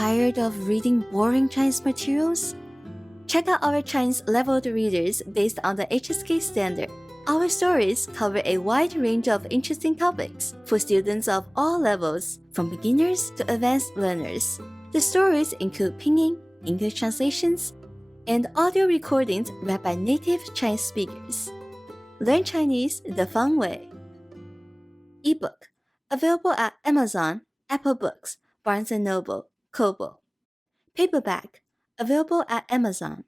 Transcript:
Tired of reading boring Chinese materials? Check out our Chinese leveled readers based on the HSK standard. Our stories cover a wide range of interesting topics for students of all levels, from beginners to advanced learners. The stories include pinyin, English translations, and audio recordings read by native Chinese speakers. Learn Chinese the fun way. Ebook, available at Amazon, Apple Books, Barnes & Noble, Kobo. Paperback, available at Amazon.